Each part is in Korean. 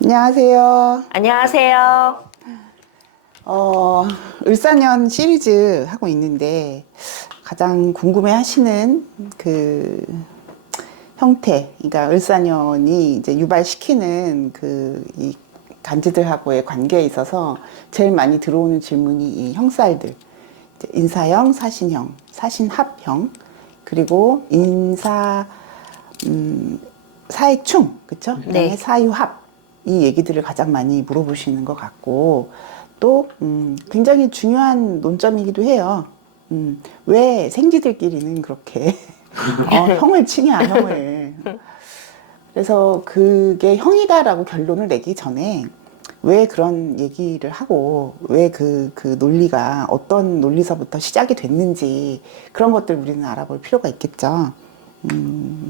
안녕하세요. 안녕하세요. 을사년 시리즈 하고 있는데 가장 궁금해 하시는 그 형태, 그러니까 을사년이 이제 유발시키는 이 간지들하고의 관계에 있어서 제일 많이 들어오는 질문이 이 형살들. 이제 인사형, 사신형, 사신합형, 그리고 사해충, 그쵸? 그다음에 네. 사유합. 이 얘기들을 가장 많이 물어보시는 것 같고, 또, 굉장히 중요한 논점이기도 해요. 왜 생지들끼리는 그렇게, 형을 치냐, 형을. 그래서 그게 형이다라고 결론을 내기 전에, 왜 그런 얘기를 하고, 왜 그 논리가 어떤 논리서부터 시작이 됐는지, 그런 것들 우리는 알아볼 필요가 있겠죠.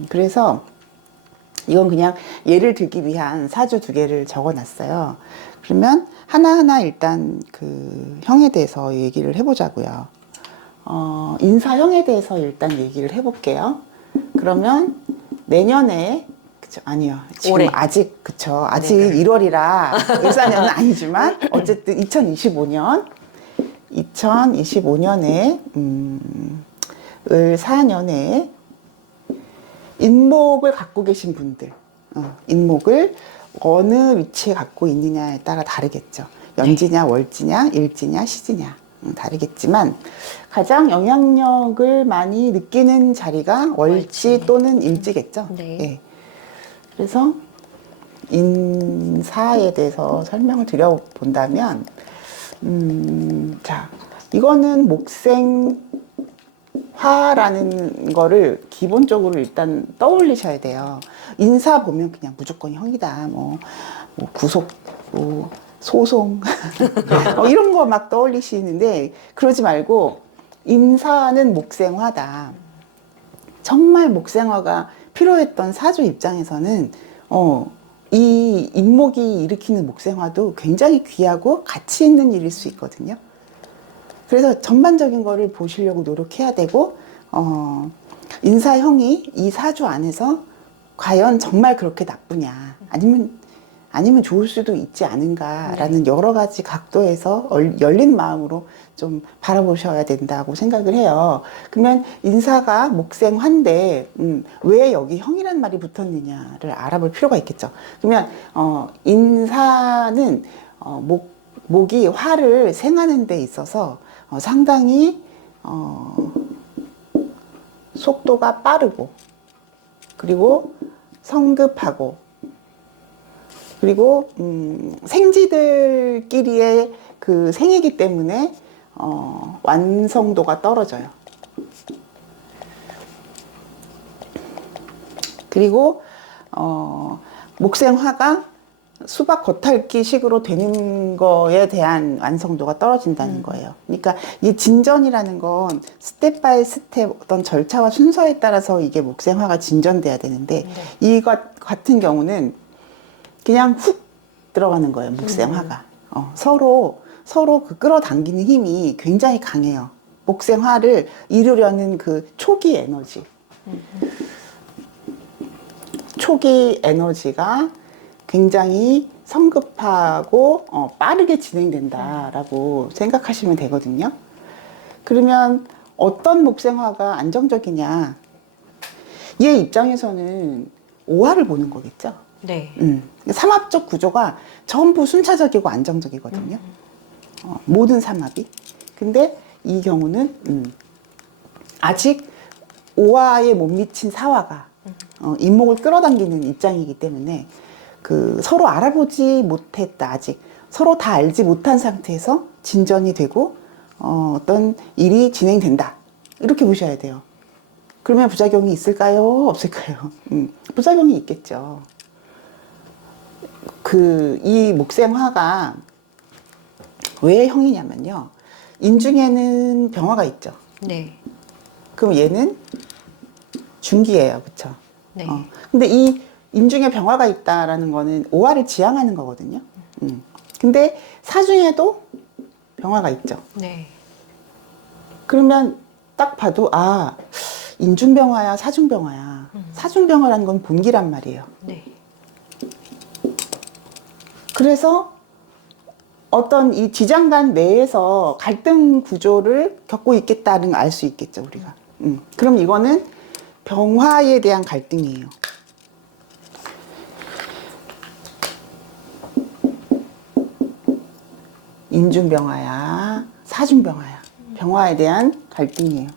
그래서, 이건 그냥 예를 들기 위한 사주 두 개를 적어 놨어요. 그러면 하나하나 일단 그 형에 대해서 얘기를 해보자고요. 인사형에 대해서 일단 얘기를 해볼게요. 그러면 내년에, 그쵸, 아니요. 지금 올해. 아직, 그쵸. 아직 네. 1월이라 을사년은 아니지만, 어쨌든 2025년에, 을사년에 인목을 갖고 계신 분들, 인목을 어느 위치에 갖고 있느냐에 따라 다르겠죠. 연지냐, 월지냐, 일지냐, 시지냐, 다르겠지만 가장 영향력을 많이 느끼는 자리가 월지 또는 일지겠죠. 네. 예. 그래서 인사에 대해서 설명을 드려본다면, 자, 이거는 화라는 거를 기본적으로 일단 떠올리셔야 돼요. 인사 보면 그냥 무조건 형이다. 뭐 구속, 뭐 소송 이런 거 막 떠올리시는데 그러지 말고 임사는 목생화다. 정말 목생화가 필요했던 사주 입장에서는 이 인목이 일으키는 목생화도 굉장히 귀하고 가치 있는 일일 수 있거든요. 그래서 전반적인 거를 보시려고 노력해야 되고, 인사형이 이 사주 안에서 과연 정말 그렇게 나쁘냐, 아니면 좋을 수도 있지 않은가라는 여러 가지 각도에서 열린 마음으로 좀 바라보셔야 된다고 생각을 해요. 그러면 인사가 목생화인데, 왜 여기 형이라는 말이 붙었느냐를 알아볼 필요가 있겠죠. 그러면, 인사는, 목이 화를 생하는 데 있어서 상당히 속도가 빠르고 그리고 성급하고 그리고 생지들끼리의 그 생이기 때문에 완성도가 떨어져요. 그리고 목생화가 수박 겉핥기 식으로 되는 거에 대한 완성도가 떨어진다는 거예요. 그러니까 이 진전이라는 건 스텝 바이 스텝 어떤 절차와 순서에 따라서 이게 목생화가 진전돼야 되는데 이것 같은 경우는 그냥 훅 들어가는 거예요. 목생화가. 서로 그 끌어당기는 힘이 굉장히 강해요. 목생화를 이루려는 그 초기 에너지. 초기 에너지가 굉장히 성급하고 빠르게 진행된다라고 생각하시면 되거든요. 그러면 어떤 목생화가 안정적이냐? 얘 입장에서는 오화를 보는 거겠죠. 네. 삼합적 구조가 전부 순차적이고 안정적이거든요. 모든 삼합이. 근데 이 경우는 아직 오화에 못 미친 사화가 인목을 끌어당기는 입장이기 때문에 그 서로 알아보지 못했다. 아직 서로 다 알지 못한 상태에서 진전이 되고 어떤 일이 진행된다. 이렇게 보셔야 돼요. 그러면 부작용이 있을까요? 없을까요? 부작용이 있겠죠. 이 목생화가 왜 형이냐면요. 인중에는 병화가 있죠. 네. 그럼 얘는 중기예요. 그쵸? 네. 근데 이 인중에 병화가 있다라는 거는 오화를 지향하는 거거든요. 근데 사중에도 병화가 있죠. 네. 그러면 딱 봐도 인중병화야, 사중병화야. 사중병화라는 건 본기란 말이에요. 네. 그래서 어떤 이 지장간 내에서 갈등 구조를 겪고 있겠다는 걸 알 수 있겠죠, 우리가. 그럼 이거는 병화에 대한 갈등이에요. 인중병화야, 사중병화야. 병화에 대한 갈등이에요.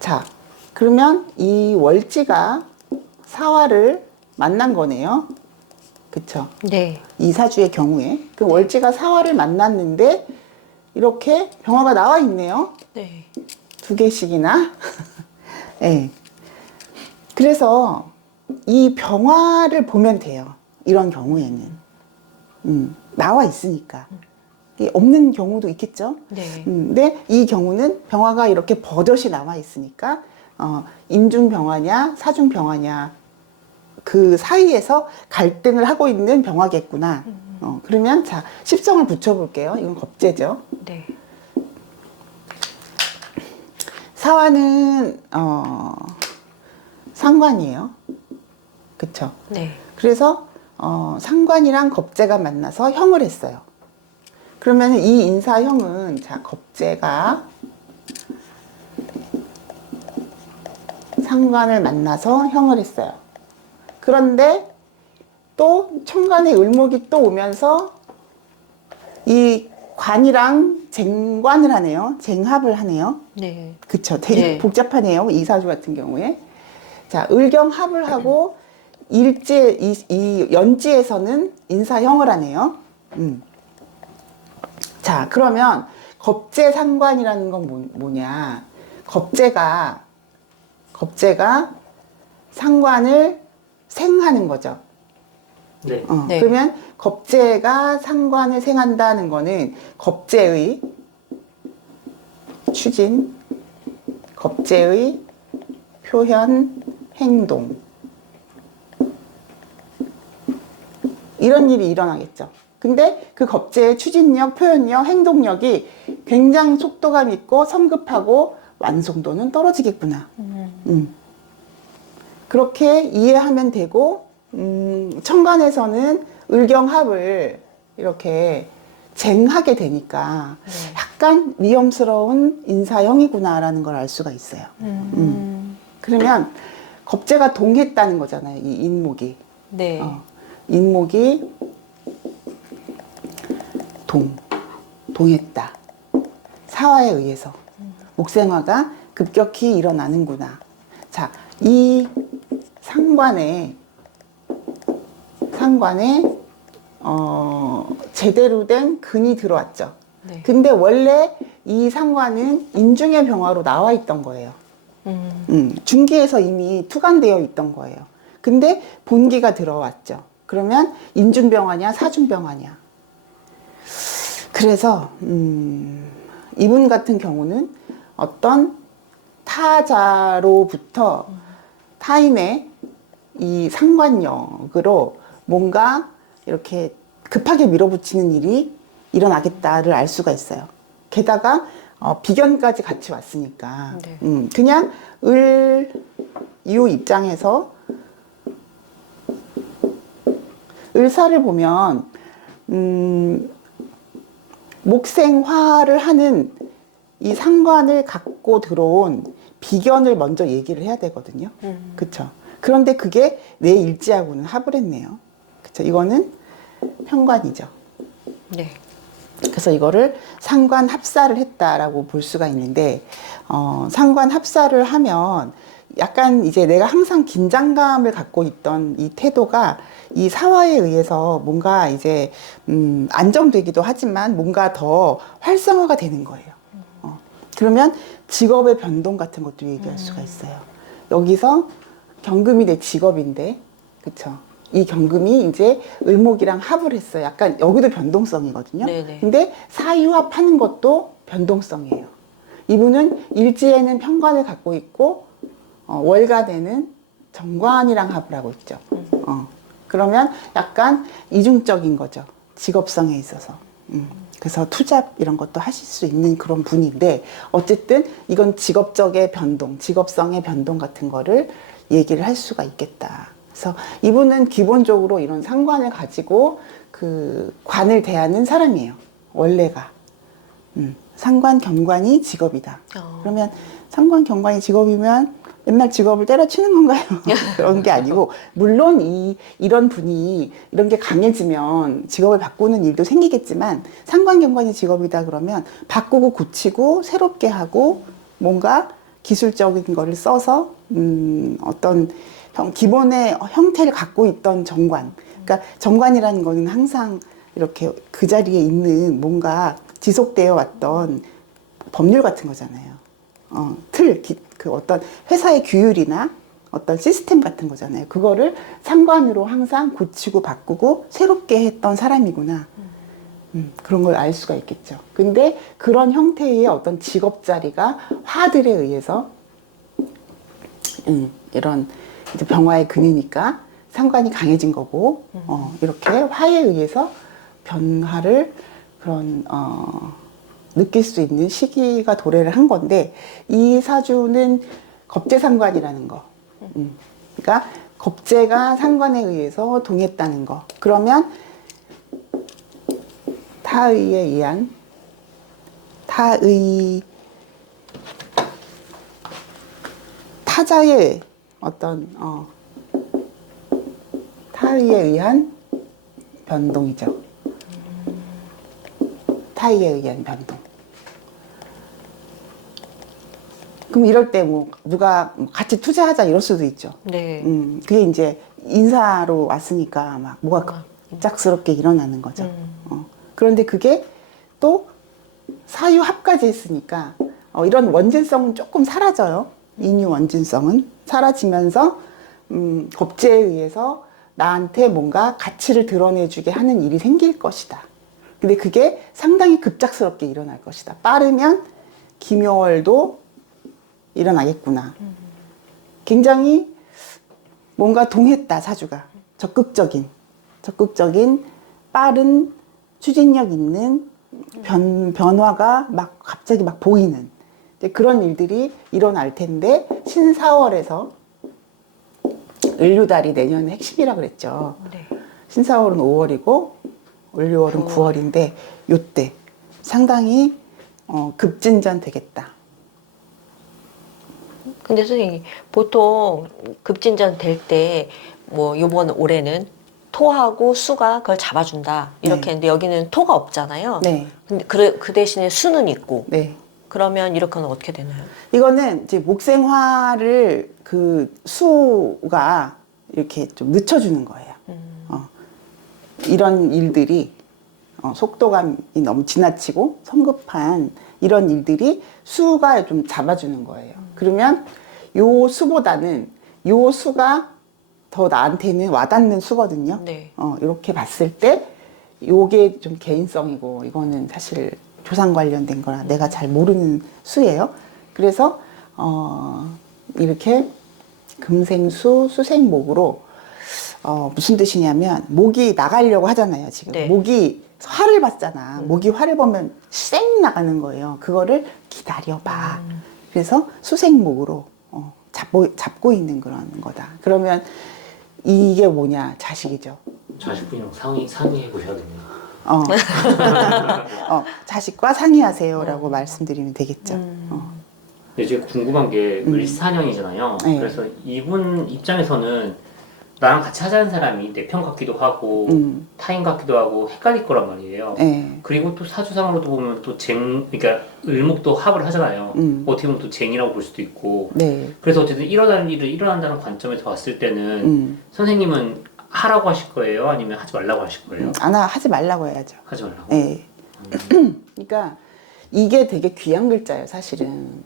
자, 그러면 이 월지가 사화를 만난 거네요. 그쵸? 네. 이사주의 경우에. 그 월지가 사화를 만났는데, 이렇게 병화가 나와 있네요. 네. 2개씩이나. 네. 그래서 이 병화를 보면 돼요. 이런 경우에는. 나와 있으니까. 없는 경우도 있겠죠. 네. 근데 이 경우는 병화가 이렇게 버젓이 나와 있으니까 인중병화냐 사중병화냐 그 사이에서 갈등을 하고 있는 병화겠구나. 그러면 자 십성을 붙여볼게요. 이건 겁재죠. 네. 사화는 상관이에요. 그쵸? 네. 그래서 상관이랑 겁재가 만나서 형을 했어요. 그러면 이 인사형은 자 겁재가 상관을 만나서 형을 했어요. 그런데 또 천간에 을목이 또 오면서 이 관이랑 쟁관을 하네요. 쟁합을 하네요. 네. 그쵸. 되게 네. 복잡하네요. 이사주 같은 경우에. 자, 을경합을 하고 일지, 이 연지에서는 인사형을 하네요. 자, 그러면 겁재상관이라는 건 뭐냐. 겁재가 상관을 생하는 거죠. 네. 네. 그러면 겁재가 상관을 생한다는 거는 겁재의 추진, 겁재의 표현, 행동 이런 일이 일어나겠죠. 근데 그 겁재의 추진력, 표현력, 행동력이 굉장히 속도감 있고 성급하고 완성도는 떨어지겠구나. 그렇게 이해하면 되고 천간에서는 을경합을 이렇게 쟁하게 되니까 약간 위험스러운 인사형이구나라는 걸 알 수가 있어요. 그러면 겁재가 동했다는 거잖아요. 이 인목이. 네. 인목이 동했다. 사화에 의해서 목생화가 급격히 일어나는구나. 자, 이 상관에 제대로 된 근이 들어왔죠. 네. 근데 원래 이 상관은 인중의 병화로 나와 있던 거예요. 중기에서 이미 투관되어 있던 거예요. 근데 본기가 들어왔죠. 그러면 인중병화냐 사중병화냐. 그래서 이분 같은 경우는 어떤 타자로부터 타인의 이 상관력으로 뭔가 이렇게 급하게 밀어붙이는 일이 일어나겠다를 알 수가 있어요. 게다가 비견까지 같이 왔으니까 네. 그냥 이후 입장에서 을사를 보면 목생화를 하는 이 상관을 갖고 들어온 비견을 먼저 얘기를 해야 되거든요. 그쵸? 그런데 그게 내 일지하고는 합을 했네요. 그쵸? 이거는 편관이죠. 네. 그래서 이거를 상관 합사를 했다라고 볼 수가 있는데, 상관 합사를 하면 약간 이제 내가 항상 긴장감을 갖고 있던 이 태도가 이 사화에 의해서 뭔가 이제, 안정되기도 하지만 뭔가 더 활성화가 되는 거예요. 그러면 직업의 변동 같은 것도 얘기할 수가 있어요. 여기서 경금이 내 직업인데, 그쵸? 이 경금이 이제 을목이랑 합을 했어요. 약간 여기도 변동성이거든요. 네네. 근데 사유합하는 것도 변동성이에요. 이분은 일지에는 편관을 갖고 있고 월간에는 정관이랑 합을 하고 있죠. 그러면 약간 이중적인 거죠. 직업성에 있어서. 그래서 투잡 이런 것도 하실 수 있는 그런 분인데 어쨌든 이건 직업적의 변동, 직업성의 변동 같은 거를 얘기를 할 수가 있겠다. 그래서 이분은 기본적으로 이런 상관을 가지고 그 관을 대하는 사람이에요. 원래가. 상관 경관이 직업이다. 그러면 상관 경관이 직업이면 맨날 직업을 때려치는 건가요? 그런 게 아니고, 물론 이런 분이 이런 게 강해지면 직업을 바꾸는 일도 생기겠지만, 상관 경관이 직업이다 그러면 바꾸고 고치고 새롭게 하고 뭔가 기술적인 거를 써서 어떤 기본의 형태를 갖고 있던 정관. 그러니까 정관이라는 거는 항상 이렇게 그 자리에 있는 뭔가 지속되어 왔던 법률 같은 거잖아요. 그 어떤 회사의 규율이나 어떤 시스템 같은 거잖아요. 그거를 상관으로 항상 고치고 바꾸고 새롭게 했던 사람이구나. 그런 걸 알 수가 있겠죠. 근데 그런 형태의 어떤 직업 자리가 화들에 의해서 이런 이제 병화의 근이니까 상관이 강해진 거고, 이렇게 화에 의해서 변화를 그런 느낄 수 있는 시기가 도래를 한 건데, 이 사주는 겁재상관이라는 거. 그러니까 겁재가 상관에 의해서 동했다는 거. 그러면 타의에 의한 타자의 어떤 타의에 의한 변동이죠. 타의에 의한 변동. 그럼 이럴 때 뭐 누가 같이 투자하자 이럴 수도 있죠. 네. 그게 이제 인사로 왔으니까 막 뭐가 갑작스럽게 일어나는 거죠. 그런데 그게 또 사유합까지 했으니까 이런 원진성은 조금 사라져요. 인유 원진성은 사라지면서 겁재에 의해서 나한테 뭔가 가치를 드러내주게 하는 일이 생길 것이다. 근데 그게 상당히 급작스럽게 일어날 것이다. 빠르면 기묘월도 일어나겠구나. 굉장히 뭔가 동했다, 사주가. 적극적인 빠른 추진력 있는 변화가 막 갑자기 막 보이는 이제 그런 일들이 일어날 텐데, 신사월에서 을류달이 내년 핵심이라 그랬죠. 네. 신사월은 5월이고 을류월은 9월인데 요때 상당히 급진전 되겠다. 근데 선생님, 보통 급진전 될 때, 뭐, 요번 올해는 토하고 수가 그걸 잡아준다. 이렇게 네. 했는데, 여기는 토가 없잖아요. 네. 근데 그 대신에 수는 있고. 네. 그러면 이렇게는 어떻게 되나요? 이거는 이제 목생화를 그 수가 이렇게 좀 늦춰주는 거예요. 이런 일들이 속도감이 너무 지나치고 성급한 이런 일들이 수가 좀 잡아주는 거예요. 그러면 요 수보다는 요 수가 더 나한테는 와닿는 수거든요. 네. 이렇게 봤을 때 요게 좀 개인성이고, 이거는 사실 조상 관련된 거라 내가 잘 모르는 수예요. 그래서 이렇게 금생수 수생목으로 무슨 뜻이냐면, 목이 나가려고 하잖아요, 지금. 네. 목이 화를 받잖아. 목이 화를 보면 쌩 나가는 거예요. 그거를 기다려봐. 그래서 수생목으로 잡고 있는 그런 거다. 그러면 이게 뭐냐? 자식이죠. 자식분이랑 상의해 보셔야겠네요. 자식과 상의하세요라고 말씀드리면 되겠죠. 근데 제가 궁금한 게 을사년이잖아요. 네. 그래서 이분 입장에서는 나랑 같이 하자는 사람이 내 편 같기도 하고 타인 같기도 하고 헷갈릴 거란 말이에요. 네. 그리고 또 사주상으로도 보면 또 그러니까 을목도 합을 하잖아요. 어떻게 보면 또 쟁이라고 볼 수도 있고. 네. 그래서 어쨌든 일어나는 일을 일어난다는 관점에서 봤을 때는 선생님은 하라고 하실 거예요? 아니면 하지 말라고 하실 거예요? 하지 말라고 해야죠. 하지 말라고. 네. 그러니까 이게 되게 귀한 글자예요, 사실은.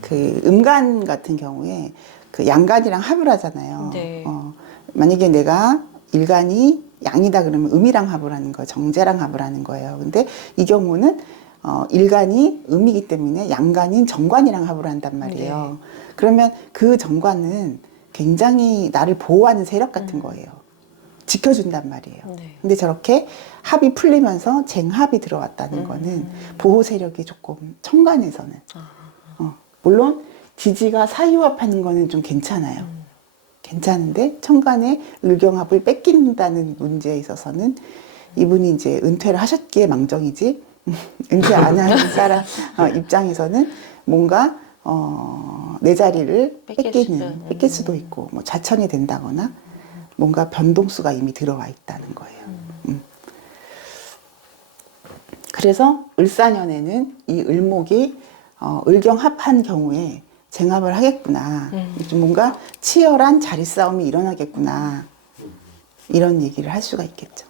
그 음간 같은 경우에 그 양간이랑 합을 하잖아요. 네. 만약에 내가 일간이 양이다 그러면 음이랑 합을 하는 거예요. 정제랑 합을 하는 거예요. 근데 이 경우는 일간이 음이기 때문에 양간인 정관이랑 합을 한단 말이에요. 네. 그러면 그 정관은 굉장히 나를 보호하는 세력 같은 거예요. 지켜준단 말이에요. 네. 근데 저렇게 합이 풀리면서 쟁합이 들어왔다는 거는 보호 세력이 조금 천간에서는 물론 지지가 사유합하는 거는 좀 괜찮아요. 괜찮은데 천간에 을경합을 뺏긴다는 문제에 있어서는 이분이 이제 은퇴를 하셨기에 망정이지 은퇴 안 하는 사람 입장에서는 뭔가 내 자리를 뺏길 수도 있고 뭐 자천이 된다거나 뭔가 변동수가 이미 들어와 있다는 거예요. 그래서 을사년에는 이 을목이 을경합한 경우에 쟁합을 하겠구나. 좀 뭔가 치열한 자리 싸움이 일어나겠구나. 이런 얘기를 할 수가 있겠죠.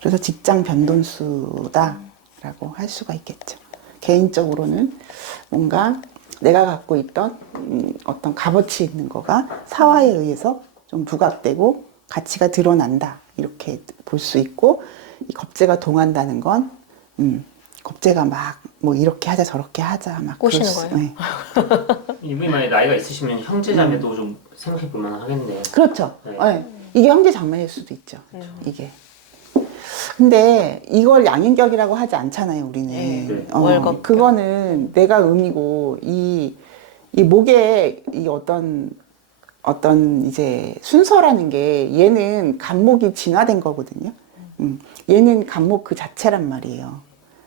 그래서 직장 변동수다라고 할 수가 있겠죠. 개인적으로는 뭔가 내가 갖고 있던 어떤 값어치 있는 거가 사화에 의해서 좀 부각되고 가치가 드러난다. 이렇게 볼 수 있고 이 겁재가 동한다는 건 겁재가 막 뭐 이렇게 하자 저렇게 하자 막 꼬시는 그럴 거예요? 네. 이분이 만약에 나이가 있으시면 형제자매도 좀 생각해 볼 만한 하겠네요. 그렇죠. 네. 네. 이게 형제 장매일 수도 있죠. 이게. 근데 이걸 양인격이라고 하지 않잖아요, 우리는. 네. 월급격. 그거는 내가 음이고 이 목에 이 어떤 이제 순서라는 게 얘는 간목이 진화된 거거든요. 얘는 간목 그 자체란 말이에요.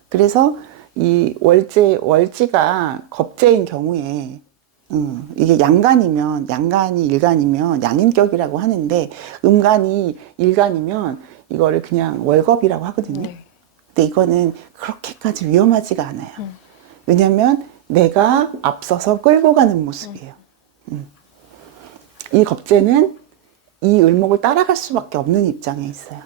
그래서 이 월지가 겁재인 경우에 이게 양간이 일간이면 양인격이라고 하는데 음간이 일간이면 이거를 그냥 월겁이라고 하거든요. 네. 근데 이거는 그렇게까지 위험하지가 않아요. 왜냐하면 내가 앞서서 끌고 가는 모습이에요. 이 겁재는 이 을목을 따라갈 수밖에 없는 입장에 있어요.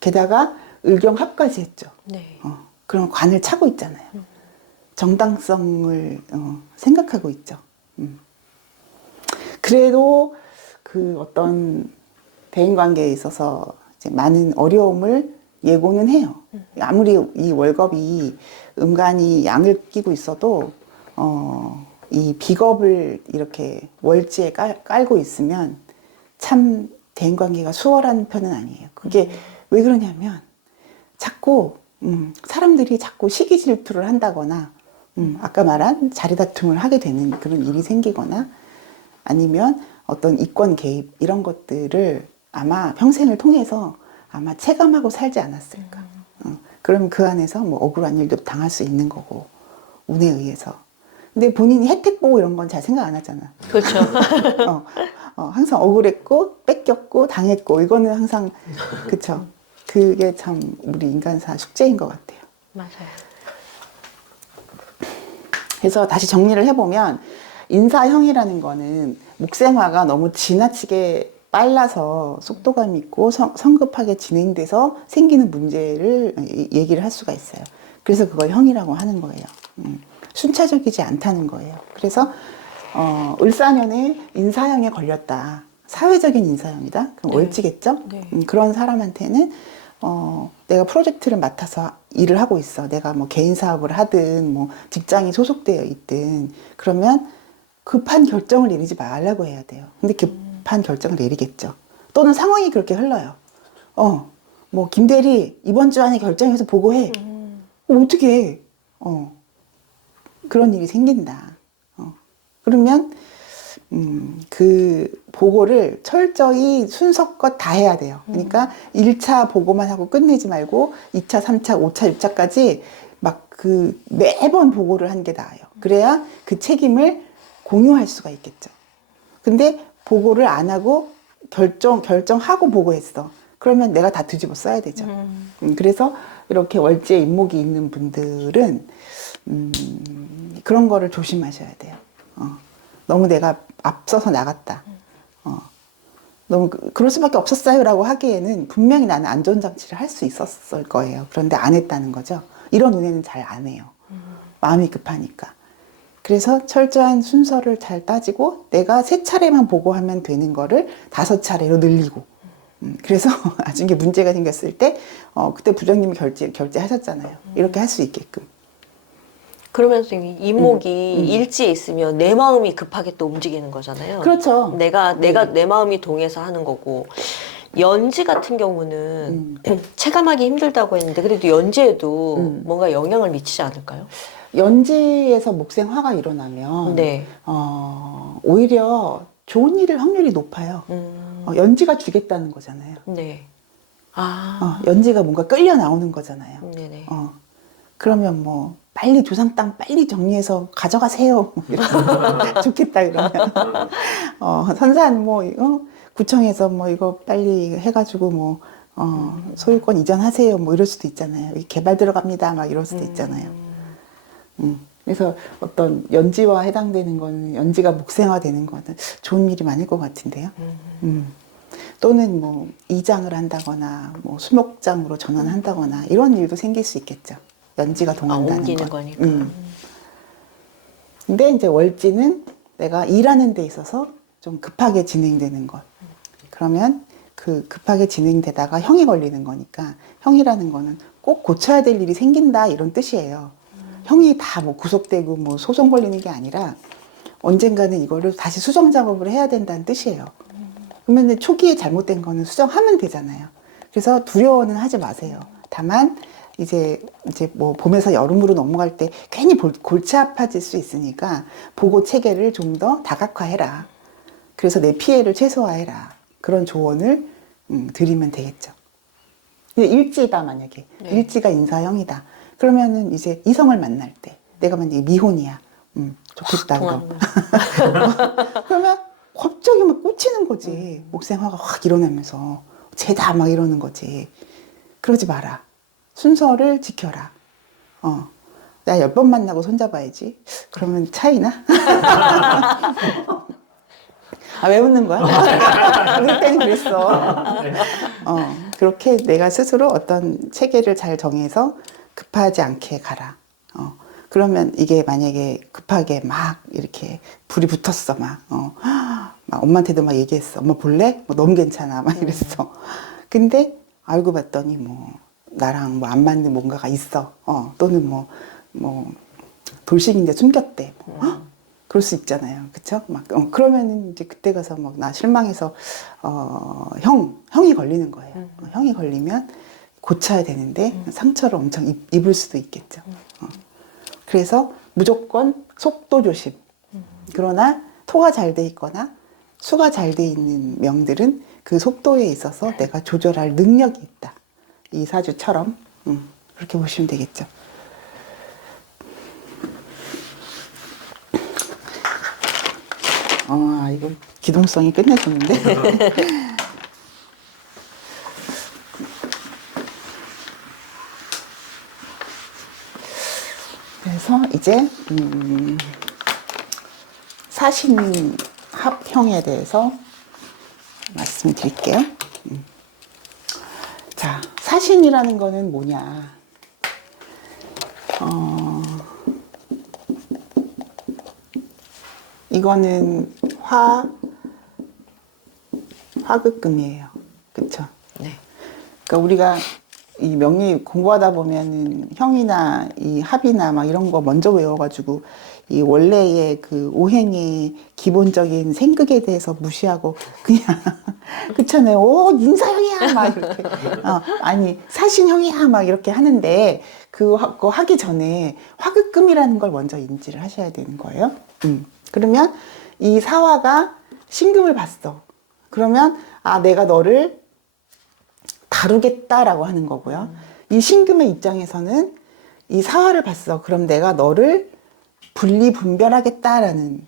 게다가 을경합까지 했죠. 네. 그럼 관을 차고 있잖아요. 정당성을 생각하고 있죠. 그래도 그 어떤 대인관계에 있어서 이제 많은 어려움을 예고는 해요. 아무리 이 월겁이 음간이 양을 끼고 있어도 이 비겁을 이렇게 월지에 깔고 있으면 참 대인관계가 수월한 편은 아니에요. 그게 왜 그러냐면 자꾸 사람들이 자꾸 시기 질투를 한다거나 아까 말한 자리 다툼을 하게 되는 그런 일이 생기거나 아니면 어떤 이권 개입 이런 것들을 아마 평생을 통해서 아마 체감하고 살지 않았을까. 그러면 그 안에서 뭐 억울한 일도 당할 수 있는 거고 운에 의해서. 근데 본인이 혜택 보고 이런 건 잘 생각 안 하잖아. 그렇죠. 항상 억울했고 뺏겼고 당했고 이거는 항상 그쵸. 그게 참 우리 인간사 숙제인 것 같아요. 맞아요. 그래서 다시 정리를 해보면 인사형이라는 거는 목생화가 너무 지나치게 빨라서 속도감 있고 성급하게 진행돼서 생기는 문제를 얘기를 할 수가 있어요. 그래서 그걸 형이라고 하는 거예요. 순차적이지 않다는 거예요. 그래서 을사년에 인사형에 걸렸다. 사회적인 인사형이다. 그럼 네. 월지겠죠? 네. 그런 사람한테는 내가 프로젝트를 맡아서 일을 하고 있어. 내가 뭐 개인 사업을 하든 뭐 직장이 소속되어 있든 그러면 급한 결정을 내리지 말라고 해야 돼요. 근데 급한 결정을 내리겠죠. 또는 상황이 그렇게 흘러요. 뭐 김대리 이번 주 안에 결정해서 보고해. 어떻게 해? 그런 일이 생긴다. 그러면 그 보고를 철저히 순서껏 다 해야 돼요. 그러니까 1차 보고만 하고 끝내지 말고 2차, 3차, 5차, 6차까지 막 그 매번 보고를 하는 게 나아요. 그래야 그 책임을 공유할 수가 있겠죠. 근데 보고를 안 하고 결정하고 보고했어. 그러면 내가 다 뒤집어 써야 되죠. 그래서 이렇게 월지에 인목이 있는 분들은 그런 거를 조심하셔야 돼요. 너무 내가 앞서서 나갔다. 너무 그럴 수밖에 없었어요라고 하기에는 분명히 나는 안전장치를 할 수 있었을 거예요. 그런데 안 했다는 거죠. 이런 은혜는 잘 안 해요. 마음이 급하니까. 그래서 철저한 순서를 잘 따지고 내가 3차례만 보고하면 되는 거를 5차례로 늘리고 그래서 나중에 문제가 생겼을 때 그때 부장님이 결제하셨잖아요. 이렇게 할 수 있게끔. 그러면서 이 이목이 일지에 있으면 내 마음이 급하게 또 움직이는 거잖아요. 그렇죠. 내가 내 마음이 동해서 하는 거고 연지 같은 경우는 체감하기 힘들다고 했는데 그래도 연지에도 뭔가 영향을 미치지 않을까요? 연지에서 목생화가 일어나면 네. 오히려 좋은 일일 확률이 높아요. 연지가 주겠다는 거잖아요. 네. 아. 연지가 뭔가 끌려 나오는 거잖아요. 네네. 그러면 뭐 빨리 조상 땅 빨리 정리해서 가져가세요. 뭐 이러면 좋겠다 그러면 선산 뭐 구청에서 뭐 이거 빨리 해가지고 뭐 소유권 이전하세요. 뭐 이럴 수도 있잖아요. 개발 들어갑니다. 막 이럴 수도 있잖아요. 그래서 어떤 연지와 해당되는 거는 연지가 목생화되는 거는 좋은 일이 많을 것 같은데요. 또는 뭐 이장을 한다거나 뭐 수목장으로 전환한다거나 이런 일도 생길 수 있겠죠. 연지가 동한다는 옮기는 거. 거니까. 근데 이제 월지는 내가 일하는 데 있어서 좀 급하게 진행되는 것. 그러면 그 급하게 진행되다가 형이 걸리는 거니까 형이라는 거는 꼭 고쳐야 될 일이 생긴다 이런 뜻이에요. 형이 다 뭐 구속되고 뭐 소송 걸리는 게 아니라 언젠가는 이거를 다시 수정 작업을 해야 된다는 뜻이에요. 그러면 초기에 잘못된 거는 수정하면 되잖아요. 그래서 두려워는 하지 마세요. 다만 이제 뭐 봄에서 여름으로 넘어갈 때 괜히 골치 아파질 수 있으니까 보고 체계를 좀 더 다각화해라. 그래서 내 피해를 최소화해라. 그런 조언을 드리면 되겠죠. 일지다 만약에 네. 일지가 인사형이다. 그러면은 이제 이성을 만날 때 내가 만약에 미혼이야. 좋겠다. 그럼. 그러면 갑자기 막 꽂히는 거지. 목생화가 확 일어나면서 쟤다 막 이러는 거지. 그러지 마라. 순서를 지켜라. 나 10번 만나고 손잡아야지. 그러면 차이나? 왜 웃는 거야? 우리 때는 그랬어. 그렇게 내가 스스로 어떤 체계를 잘 정해서 급하지 않게 가라. 그러면 이게 만약에 급하게 막 이렇게 불이 붙었어. 막 엄마한테도 막 얘기했어. 엄마 볼래? 뭐 너무 괜찮아. 막 이랬어. 근데 알고 봤더니 뭐 나랑 뭐 안 맞는 뭔가가 있어. 또는 뭐 돌싱인데 숨겼대. 그럴 수 있잖아요. 그쵸? 막, 그러면은 이제 그때 가서 막 나 실망해서, 형이 걸리는 거예요. 형이 걸리면 고쳐야 되는데 상처를 엄청 입을 수도 있겠죠. 그래서 무조건 속도 조심. 그러나 토가 잘 돼 있거나 수가 잘 돼 있는 명들은 그 속도에 있어서 내가 조절할 능력이 있다. 이 사주처럼, 그렇게 보시면 되겠죠. 이거 기동성이 끝내주는데. 그래서 이제 사신합형에 대해서 말씀드릴게요. 자, 사신이라는 거는 뭐냐? 이거는 화극금이에요. 그쵸? 네. 그러니까 우리가 이 명리 공부하다 보면은 형이나 이 합이나 막 이런 거 먼저 외워가지고 이 원래의 그 오행의 기본적인 생극에 대해서 무시하고 그냥 그렇잖아요. 오 인사형이야 막 이렇게 아니 사신형이야 막 이렇게 하는데 그거 하기 전에 화극금이라는 걸 먼저 인지를 하셔야 되는 거예요. 그러면 이 사화가 신금을 봤어. 그러면 내가 너를 다루겠다라고 하는 거고요. 이 신금의 입장에서는 이 사화를 봤어. 그럼 내가 너를 분리분별하겠다라는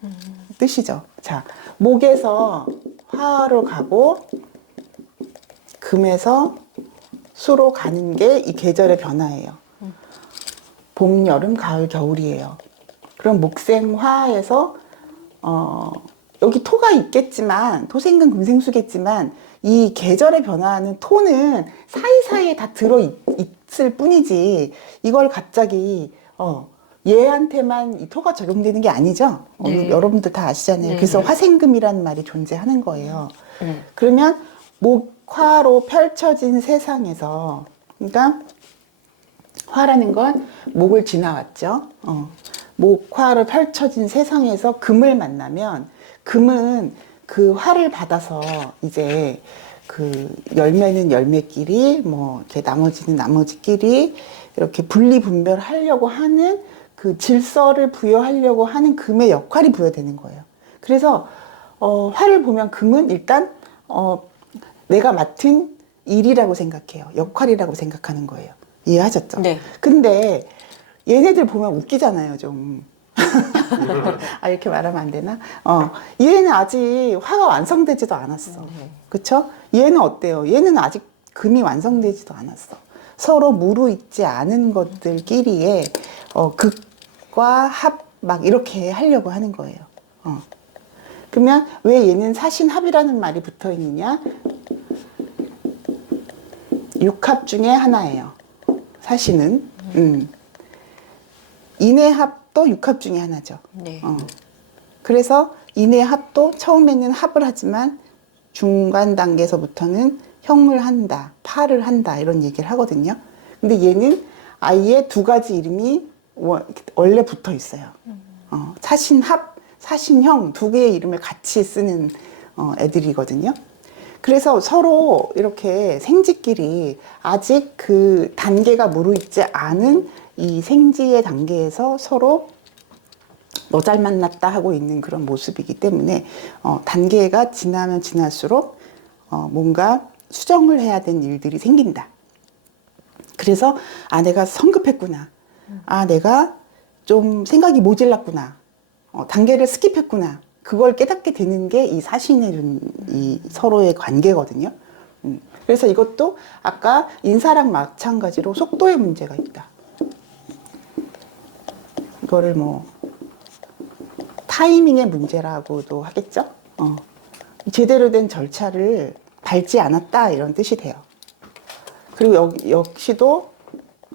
뜻이죠. 자, 목에서 화로 가고 금에서 수로 가는 게 이 계절의 변화예요. 봄, 여름, 가을, 겨울이에요. 그럼 목생화에서 여기 토가 있겠지만 토생금 금생수겠지만 이 계절의 변화하는 토는 사이사이에 다 들어있을 뿐이지 이걸 갑자기 얘한테만 이 토가 적용되는 게 아니죠. 네. 여러분들 다 아시잖아요. 네. 그래서 화생금이라는 말이 존재하는 거예요. 그러면 목화로 펼쳐진 세상에서 그러니까 화라는 건 목을 지나왔죠. 목화로 펼쳐진 세상에서 금을 만나면 금은 그 화를 받아서 이제 그 열매는 열매끼리 뭐 이렇게 나머지는 나머지끼리 이렇게 분리분별하려고 하는 그 질서를 부여하려고 하는 금의 역할이 부여되는 거예요. 그래서 화를 보면 금은 일단 내가 맡은 일이라고 생각해요. 역할이라고 생각하는 거예요. 이해하셨죠? 네. 근데 얘네들 보면 웃기잖아요, 좀. 아, 이렇게 말하면 안 되나? 얘는 아직 화가 완성되지도 않았어. 네. 그쵸? 얘는 어때요? 얘는 아직 금이 완성되지도 않았어. 서로 무르익지 않은 것들끼리의 극과 합 막 이렇게 하려고 하는 거예요. 그러면 왜 얘는 사신합이라는 말이 붙어 있느냐? 육합 중에 하나예요. 사신은. 인해합도 육합 중에 하나죠. 네. 그래서 인해합도 처음에는 합을 하지만 중간 단계에서부터는 형을 한다, 파를 한다 이런 얘기를 하거든요. 근데 얘는 아예 두 가지 이름이 원래 붙어 있어요. 사신합, 사신형 두 개의 이름을 같이 쓰는 애들이거든요. 그래서 서로 이렇게 생지끼리 아직 그 단계가 무르익지 않은 이 생지의 단계에서 서로 너 잘 만났다 하고 있는 그런 모습이기 때문에 단계가 지나면 지날수록 뭔가 수정을 해야 되는 일들이 생긴다. 그래서 내가 성급했구나. 내가 좀 생각이 모질랐구나. 단계를 스킵했구나. 그걸 깨닫게 되는 게 이 사신의 이 서로의 관계거든요. 그래서 이것도 아까 인사랑 마찬가지로 속도의 문제가 있다. 이거를 뭐 타이밍의 문제라고도 하겠죠. 제대로 된 절차를 밟지 않았다 이런 뜻이 돼요. 그리고 역시도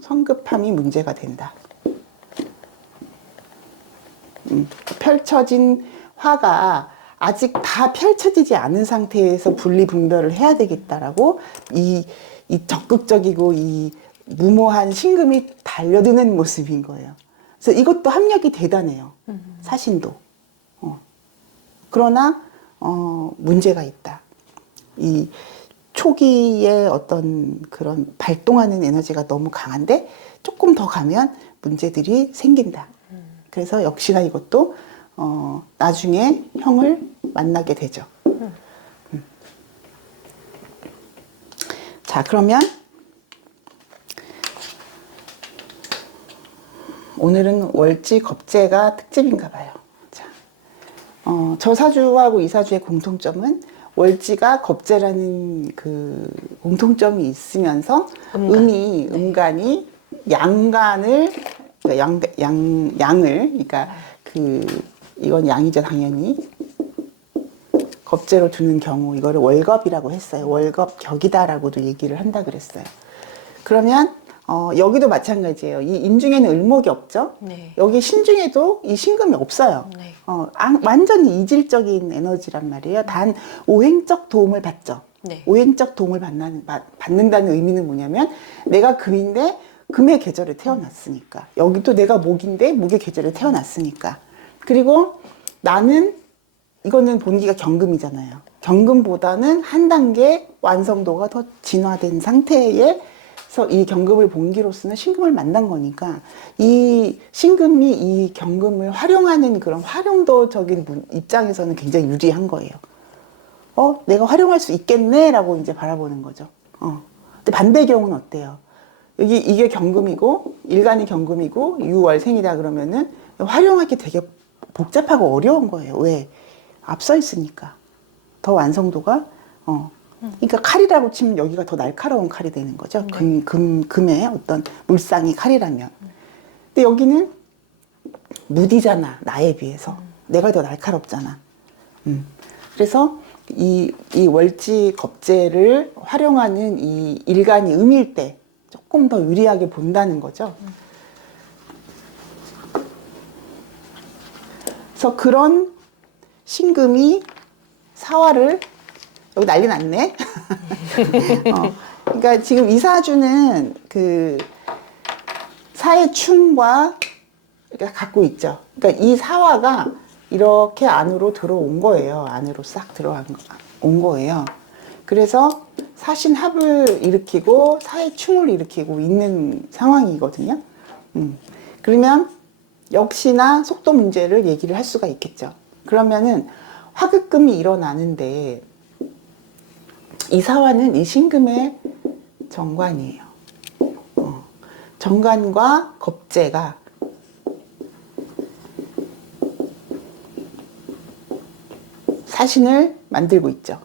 성급함이 문제가 된다. 펼쳐진 화가 아직 다 펼쳐지지 않은 상태에서 분리분별을 해야 되겠다라고 이 적극적이고 이 무모한 신금이 달려드는 모습인 거예요. 그래서 이것도 합력이 대단해요. 사신도. 그러나 문제가 있다. 이 초기에 어떤 그런 발동하는 에너지가 너무 강한데 조금 더 가면 문제들이 생긴다. 그래서 역시나 이것도 나중에 형을 만나게 되죠. 자, 그러면 오늘은 월지 겁재가 특집인가 봐요. 자, 저사주하고 이사주의 공통점은 월지가 겁재라는 그 공통점이 있으면서 음간이 양간을 양을 그러니까 이건 양이죠 당연히 겁재로 두는 경우 이거를 월겁이라고 했어요. 월겁격이다라고도 얘기를 한다 그랬어요. 그러면 여기도 마찬가지예요. 이 인중에는 을목이 없죠. 네. 여기 신중에도 이 신금이 없어요. 네. 완전히 이질적인 에너지란 말이에요. 단 오행적 도움을 받죠. 네. 오행적 도움을 받는다는 의미는 뭐냐면 내가 금인데 금의 계절에 태어났으니까 여기도 내가 목인데 목의 계절에 태어났으니까 그리고 나는 이거는 본기가 경금이잖아요. 경금보다는 한 단계 완성도가 더 진화된 상태에서 이 경금을 본기로서는 신금을 만난 거니까 이 신금이 이 경금을 활용하는 그런 활용도적인 입장에서는 굉장히 유리한 거예요. 내가 활용할 수 있겠네 라고 이제 바라보는 거죠. 근데 반대의 경우는 어때요? 이게 경금이고 일간이 경금이고 유월생이다 그러면은 활용하기 되게 복잡하고 어려운 거예요. 왜? 앞서 있으니까 더 완성도가 그러니까 칼이라고 치면 여기가 더 날카로운 칼이 되는 거죠. 네. 금의 어떤 물상이 칼이라면. 근데 여기는 무디잖아. 나에 비해서 내가 더 날카롭잖아. 그래서 이 월지 겁재를 활용하는 이 일간이 음일 때 조금 더 유리하게 본다는 거죠. 그래서 그런 신금이 사화를 여기 난리 났네. 그러니까 지금 이사주는 그 사의 충과 갖고 있죠. 그러니까 이 사화가 이렇게 안으로 들어온 거예요. 안으로 싹 들어온 거예요. 그래서 사신합을 일으키고 사의 충을 일으키고 있는 상황이거든요. 그러면 역시나 속도 문제를 얘기를 할 수가 있겠죠. 그러면은 하급금이 일어나는데 이 사화는 이 신금의 정관이에요. 정관과 겁재가 사신을 만들고 있죠.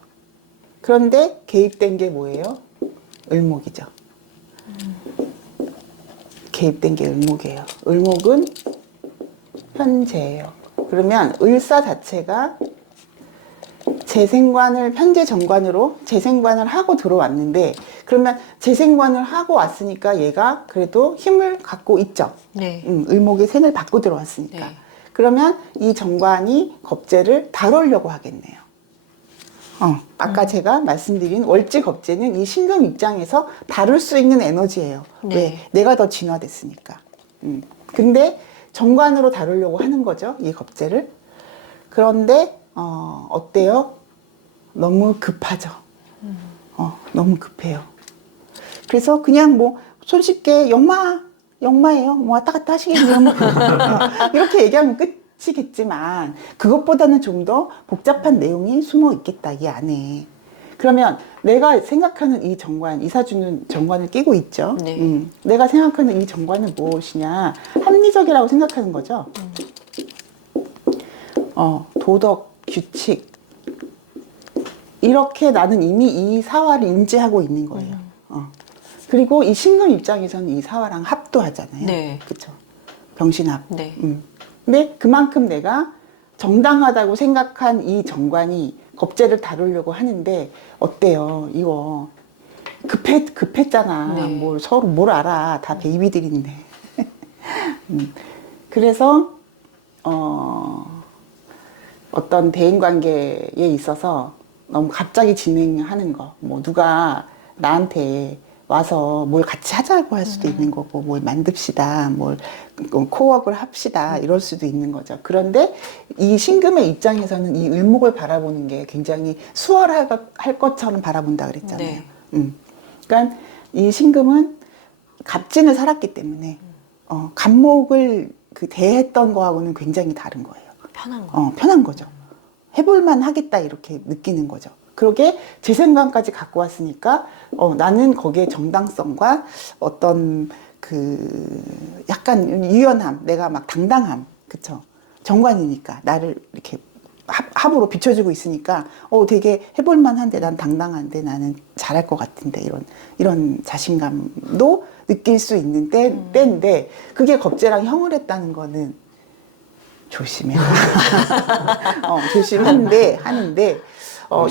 그런데 개입된 게 뭐예요? 을목이죠. 개입된 게 을목이에요. 을목은 편재예요. 그러면 을사 자체가 재생관을 편재 정관으로 재생관을 하고 들어왔는데, 그러면 재생관을 하고 왔으니까 얘가 그래도 힘을 갖고 있죠. 네. 을목의 생을 받고 들어왔으니까. 네. 그러면 이 정관이 겁재를 다루려고 하겠네요. 아까 제가 말씀드린 월지 겁재는 이 신금 입장에서 다룰 수 있는 에너지예요. 네. 왜? 내가 더 진화됐으니까. 근데 정관으로 다루려고 하는 거죠, 이 겁재를. 그런데 어때요? 너무 급하죠. 너무 급해요. 그래서 그냥 뭐 손쉽게 역마예요. 뭐 왔다 갔다 하시겠네요. 뭐. 이렇게 얘기하면 끝이겠지만 그것보다는 좀 더 복잡한 내용이 숨어 있겠다, 이 안에. 그러면 내가 생각하는 이 정관, 이사주는 정관을 끼고 있죠. 네. 내가 생각하는 이 정관은 무엇이냐? 합리적이라고 생각하는 거죠. 도덕, 규칙, 이렇게 나는 이미 이 사화를 인지하고 있는 거예요. 그리고 이 신금 입장에서는 이 사화랑 합도 하잖아요. 네. 그쵸? 병신합. 네. 근데 그만큼 내가 정당하다고 생각한 이 정관이 겁재를 다루려고 하는데, 어때요? 이거 급했잖아. 네. 뭘 서로 뭘 알아. 다 베이비들인데. 그래서 어떤 대인 관계에 있어서 너무 갑자기 진행하는 거, 뭐 누가 나한테 와서 뭘 같이 하자고 할 수도 있는 거고, 뭘 만듭시다, 뭘 코워크를 합시다, 이럴 수도 있는 거죠. 그런데 이 신금의 입장에서는 이 을목을 바라보는 게 굉장히 수월할 것처럼 바라본다 그랬잖아요. 네. 그러니까 이 신금은 갑진을 살았기 때문에 갑목을 대했던 거하고는 굉장히 다른 거예요. 편한 거. 편한 거죠. 해볼만 하겠다, 이렇게 느끼는 거죠. 그러게 재생관까지 갖고 왔으니까 나는 거기에 정당성과 어떤 약간 유연함, 내가 막 당당함, 그쵸? 정관이니까 나를 이렇게 합으로 비춰주고 있으니까 되게 해볼만한데, 난 당당한데, 나는 잘할 것 같은데, 이런 자신감도 느낄 수 있는 때인데, 그게 겁재랑 형을 했다는 거는 조심해. 조심하는데 하는데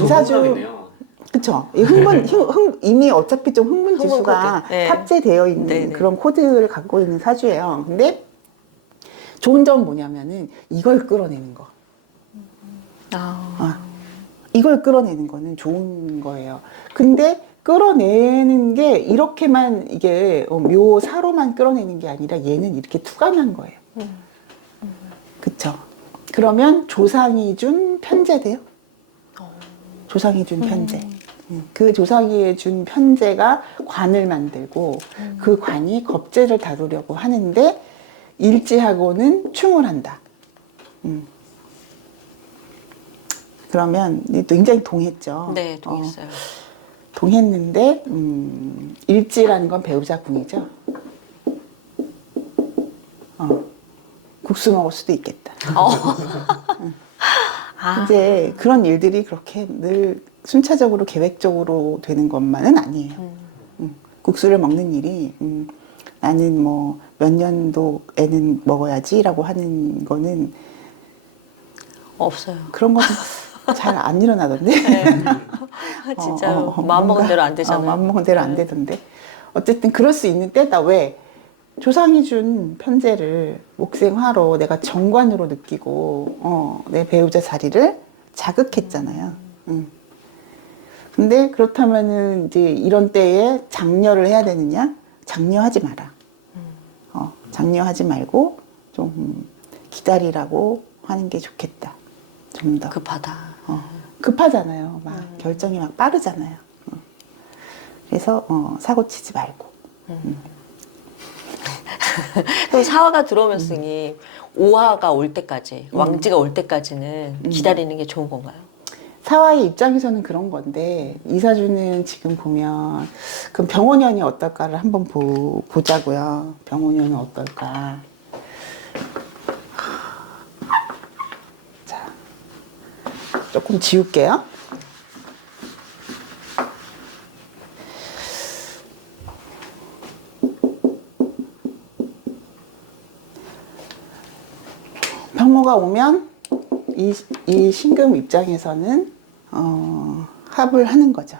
이사주, 그쵸? 이미 어차피 좀 흥분 지수가 코드. 네. 탑재되어 있는 네네. 그런 코드를 갖고 있는 사주예요. 근데 좋은 점은 뭐냐면은 이걸 끌어내는 거. 이걸 끌어내는 거는 좋은 거예요. 근데 끌어내는 게 이렇게만, 이게 묘사로만 끌어내는 게 아니라 얘는 이렇게 투관한 거예요. 그쵸? 그러면 조상이 준 편제돼요. 조상이 준 편제. 그 조상이 준 편제가 관을 만들고, 그 관이 겁재를 다루려고 하는데 일지하고는 충을 한다. 그러면 굉장히 동했죠. 네, 동했어요. 동했는데 일지라는 건 배우자 궁이죠. 국수 먹을 수도 있겠다. 이제 그런 일들이 그렇게 늘 순차적으로 계획적으로 되는 것만은 아니에요. 국수를 먹는 일이 나는 뭐 몇 년도에는 먹어야지라고 하는 거는 없어요. 그런 거는 잘 안 일어나던데. 네. 진짜 마음먹은 대로 안 되잖아요. 마음먹은 대로 안 되던데. 어쨌든 그럴 수 있는 때다. 왜? 조상이 준 편제를 목생화로 내가 정관으로 느끼고 내 배우자 자리를 자극했잖아요. 근데 그렇다면은 이제 이런 때에 장려를 해야 되느냐? 장려하지 마라. 장려하지 말고 좀 기다리라고 하는 게 좋겠다. 좀 더. 급하다. 급하잖아요. 막 결정이 막 빠르잖아요. 그래서 사고 치지 말고. 그럼 사화가 들어오면서니 오화가 올 때까지, 왕지가 올 때까지는 기다리는 게 좋은 건가요? 사화의 입장에서는 그런 건데 이사주는 지금 보면 그럼 병원년이 어떨까를 한번 보자고요. 병원년은 어떨까? 자, 조금 지울게요. 병모가 오면 이 신금 입장에서는 합을 하는 거죠.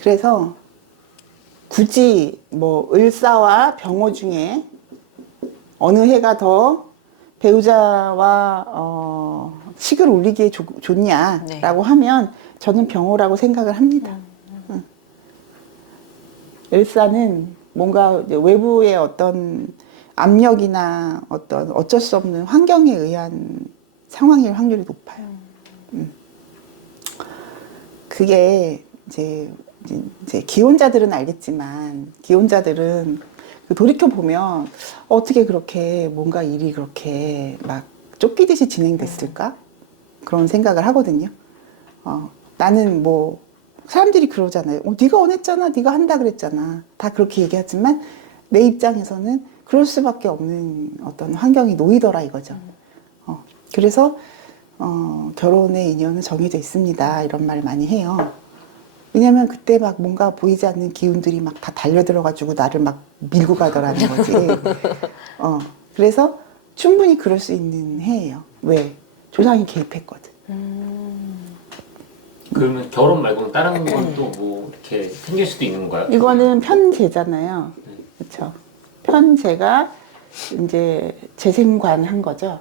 그래서 굳이 뭐 을사와 병호 중에 어느 해가 더 배우자와 식을 올리기에 좋냐라고 네. 하면 저는 병호라고 생각을 합니다. 을사는 뭔가 이제 외부의 어떤 압력이나 어떤 어쩔 수 없는 환경에 의한 상황일 확률이 높아요. 그게 이제 기혼자들은 알겠지만 기혼자들은 돌이켜 보면 어떻게 그렇게 뭔가 일이 그렇게 막 쫓기듯이 진행됐을까? 그런 생각을 하거든요. 나는 뭐 사람들이 그러잖아요. 네가 원했잖아, 네가 한다 그랬잖아. 다 그렇게 얘기하지만 내 입장에서는 그럴 수밖에 없는 어떤 환경이 놓이더라 이거죠. 그래서 결혼의 인연은 정해져 있습니다. 이런 말 많이 해요. 왜냐면 그때 막 뭔가 보이지 않는 기운들이 막 다 달려들어가지고 나를 막 밀고 가더라는 거지. 그래서 충분히 그럴 수 있는 해예요. 왜? 조상이 개입했거든. 그러면 결혼 말고는 다른 건 또 뭐 이렇게 생길 수도 있는 건가요? 이거는 편재잖아요. 그렇죠. 편재가 이제 재생관 한 거죠.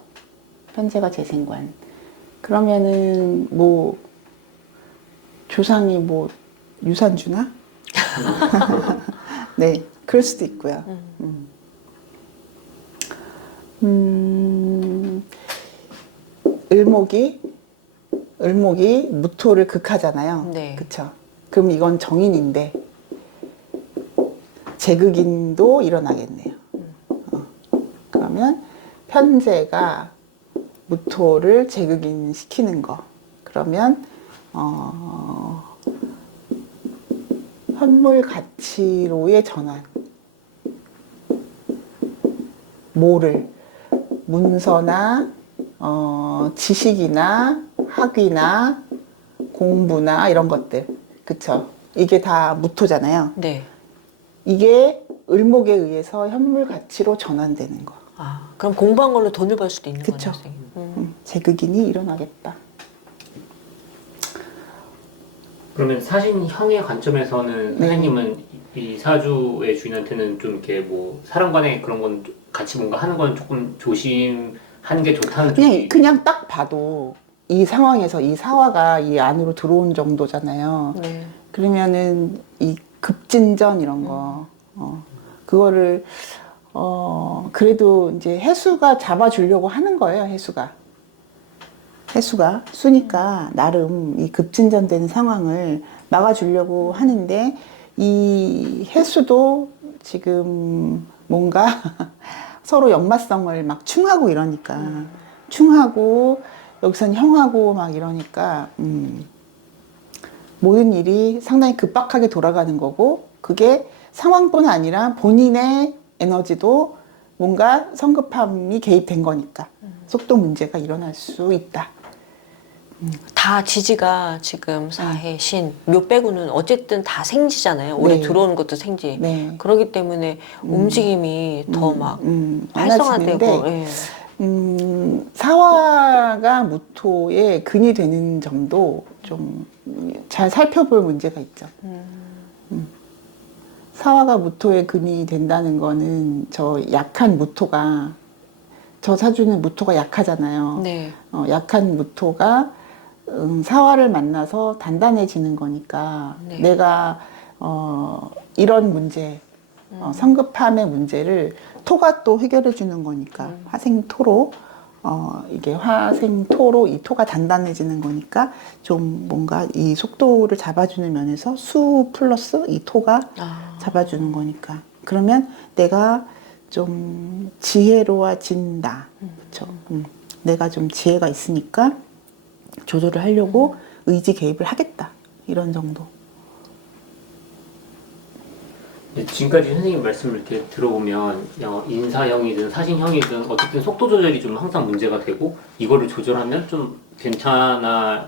편재가 재생관. 그러면은 뭐 조상이 뭐 유산 주나? 네, 그럴 수도 있고요. 을목이 무토를 극하잖아요. 네. 그쵸? 그럼 이건 정인인데 재극인도 일어나겠네요. 그러면 편재가 무토를 재극인 시키는 거. 그러면 현물 가치로의 전환. 뭐를 문서나 지식이나 학위나 공부나 이런 것들. 그쵸? 이게 다 무토잖아요. 네. 이게 을목에 의해서 현물 가치로 전환되는 거. 아, 그럼 공부한 걸로 돈을 벌 수도 있는 그쵸. 거네요, 선생님. 재극인이 일어나겠다. 그러면 사신형의 관점에서는 네. 선생님은 이 사주의 주인한테는 좀 이렇게 뭐 사람 간에 그런 건 같이 뭔가 하는 건 조금 조심하는 게 좋다는 쪽이 그냥 딱 봐도 이 상황에서 이 사화가 이 안으로 들어온 정도잖아요. 네. 그러면은 이 급진전 이런 거, 그거를 그래도 이제 해수가 잡아주려고 하는 거예요. 해수가 수니까 나름 이 급진전되는 상황을 막아주려고 하는데 이 해수도 지금 뭔가 서로 역마성을 막 충하고 이러니까 충하고 여기선 형하고 막 이러니까 모든 일이 상당히 급박하게 돌아가는 거고 그게 상황뿐 아니라 본인의 에너지도 뭔가 성급함이 개입된 거니까 속도 문제가 일어날 수 있다. 다 지지가 지금 사해 신, 묘 빼고는 어쨌든 다 생지잖아요. 올해 네. 들어오는 것도 생지. 네. 그렇기 때문에 움직임이 더 막 활성화되고. 많아지는데 예. 사화가 무토의 근이 되는 점도 좀 잘 살펴볼 문제가 있죠. 사화가 무토의 근이 된다는 거는 저 약한 무토가 저 사주는 무토가 약하잖아요. 네. 약한 무토가 사화를 만나서 단단해지는 거니까 네. 내가 이런 문제 성급함의 문제를 토가 또 해결해 주는 거니까 화생토로 이게 화생토로 이 토가 단단해지는 거니까 좀 뭔가 이 속도를 잡아주는 면에서 수 플러스 이 토가 잡아주는 거니까. 그러면 내가 좀 지혜로워진다. 그쵸? 내가 좀 지혜가 있으니까 조절을 하려고 의지 개입을 하겠다. 이런 정도. 지금까지 선생님 말씀을 이렇게 들어보면 인사형이든 사신형이든 어쨌든 속도 조절이 좀 항상 문제가 되고 이거를 조절하면 좀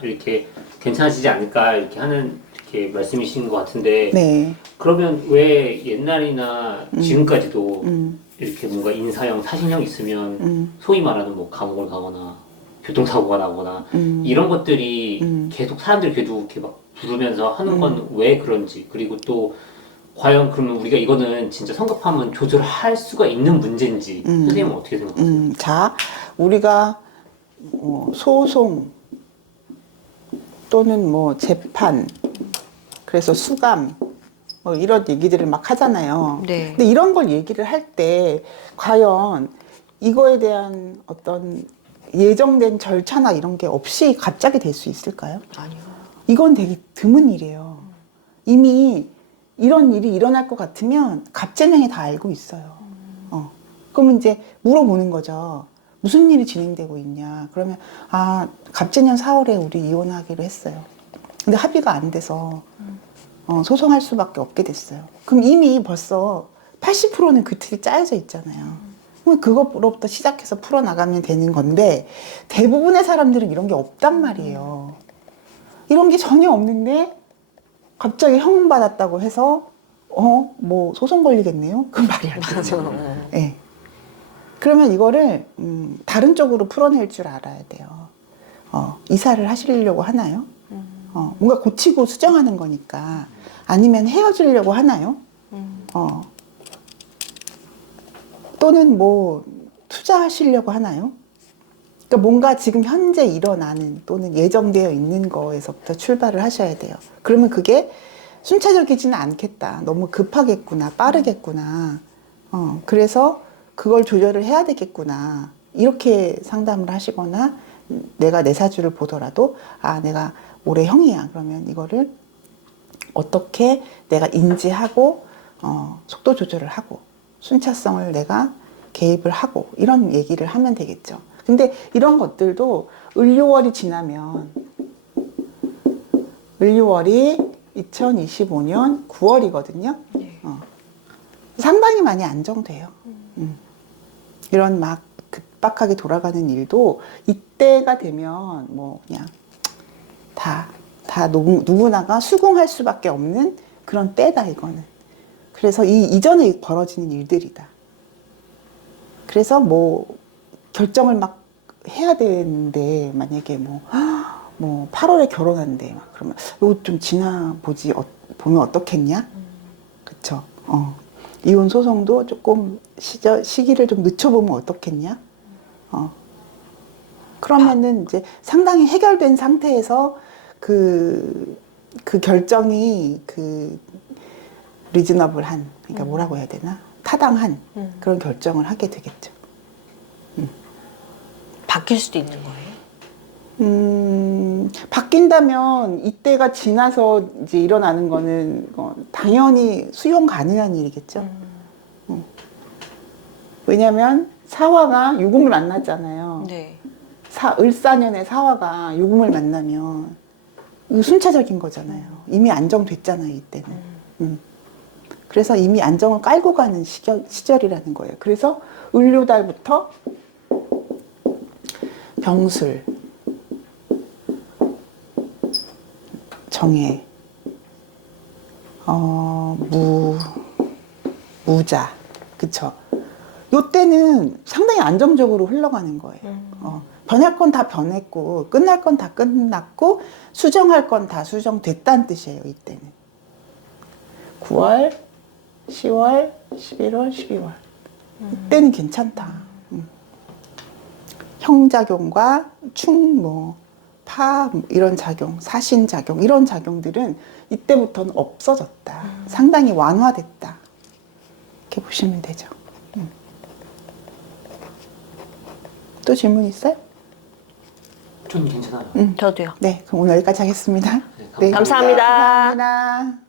이렇게 괜찮아지지 않을까 이렇게 하는 이렇게 말씀이신 것 같은데 네. 그러면 왜 옛날이나 지금까지도 이렇게 뭔가 인사형, 사신형 있으면 소위 말하는 뭐 감옥을 가거나 교통사고가 나거나 이런 것들이 계속 사람들이 계속 이렇게 막 부르면서 하는 건 왜 그런지 그리고 또 과연 그러면 우리가 이거는 진짜 성급하면 조절할 수가 있는 문제인지 선생님은 어떻게 생각하세요? 자, 우리가 소송 또는 뭐 재판, 그래서 수감, 뭐 이런 얘기들을 막 하잖아요. 네. 근데 이런 걸 얘기를 할 때 과연 이거에 대한 어떤 예정된 절차나 이런 게 없이 갑자기 될 수 있을까요? 아니요. 이건 되게 드문 일이에요. 이미 이런 일이 일어날 것 같으면 갑재명이 다 알고 있어요. 그러면 이제 물어보는 거죠. 무슨 일이 진행되고 있냐. 그러면 갑재년 4월에 우리 이혼하기로 했어요. 근데 합의가 안 돼서 소송할 수밖에 없게 됐어요. 그럼 이미 벌써 80%는 그 틀이 짜여져 있잖아요. 그럼 그것으로부터 시작해서 풀어나가면 되는 건데 대부분의 사람들은 이런 게 없단 말이에요. 이런 게 전혀 없는데 갑자기 형은 받았다고 해서 뭐 소송 걸리겠네요? 그건 말이 안 되죠. 네. 그러면 이거를 다른 쪽으로 풀어낼 줄 알아야 돼요. 이사를 하시려고 하나요? 뭔가 고치고 수정하는 거니까. 아니면 헤어지려고 하나요? 또는 뭐 투자하시려고 하나요? 그러니까 뭔가 지금 현재 일어나는 또는 예정되어 있는 거에서부터 출발을 하셔야 돼요. 그러면 그게 순차적이지는 않겠다. 너무 급하겠구나. 빠르겠구나. 그래서 그걸 조절을 해야 되겠구나. 이렇게 상담을 하시거나 내가 내 사주를 보더라도 내가 올해 형이야. 그러면 이거를 어떻게 내가 인지하고 속도 조절을 하고 순차성을 내가 개입을 하고 이런 얘기를 하면 되겠죠. 근데 이런 것들도 을료월이 지나면 을료월이 2025년 9월이거든요. 네. 상당히 많이 안정돼요. 이런 막 급박하게 돌아가는 일도 이때가 되면 뭐 그냥 다 누구나가 수긍할 수밖에 없는 그런 때다 이거는. 그래서 이 이전에 벌어지는 일들이다. 그래서 뭐 결정을 막 해야 되는데 만약에 뭐 8월에 결혼한대 막 그러면 이거 좀 지나보지 보면 어떻겠냐? 그쵸? 이혼 소송도 조금 시기를 좀 늦춰보면 어떻겠냐? 그러면은 이제 상당히 해결된 상태에서 그 결정이 리즈너블한, 그러니까 뭐라고 해야 되나? 타당한 그런 결정을 하게 되겠죠. 바뀔 수도 있는 거예요? 바뀐다면 이때가 지나서 이제 일어나는 거는 당연히 수용 가능한 일이겠죠. 왜냐면 사화가 유금을 만났잖아요. 네. 을사년의 사화가 유금을 만나면 이거 순차적인 거잖아요. 이미 안정됐잖아요, 이때는. 그래서 이미 안정을 깔고 가는 시절이라는 거예요. 그래서 을료달부터 병술, 정해, 무자, 그쵸? 요때는 상당히 안정적으로 흘러가는 거예요. 변할 건 다 변했고, 끝날 건 다 끝났고, 수정할 건 다 수정됐다는 뜻이에요, 이때는. 9월, 10월, 11월, 12월. 이때는 괜찮다. 형작용과 충, 파, 이런 작용, 사신작용, 이런 작용들은 이때부터는 없어졌다. 상당히 완화됐다. 이렇게 보시면 되죠. 또 질문 있어요? 좀 괜찮아요. 저도요. 네, 그럼 오늘 여기까지 하겠습니다. 네, 감사합니다. 감사합니다. 감사합니다.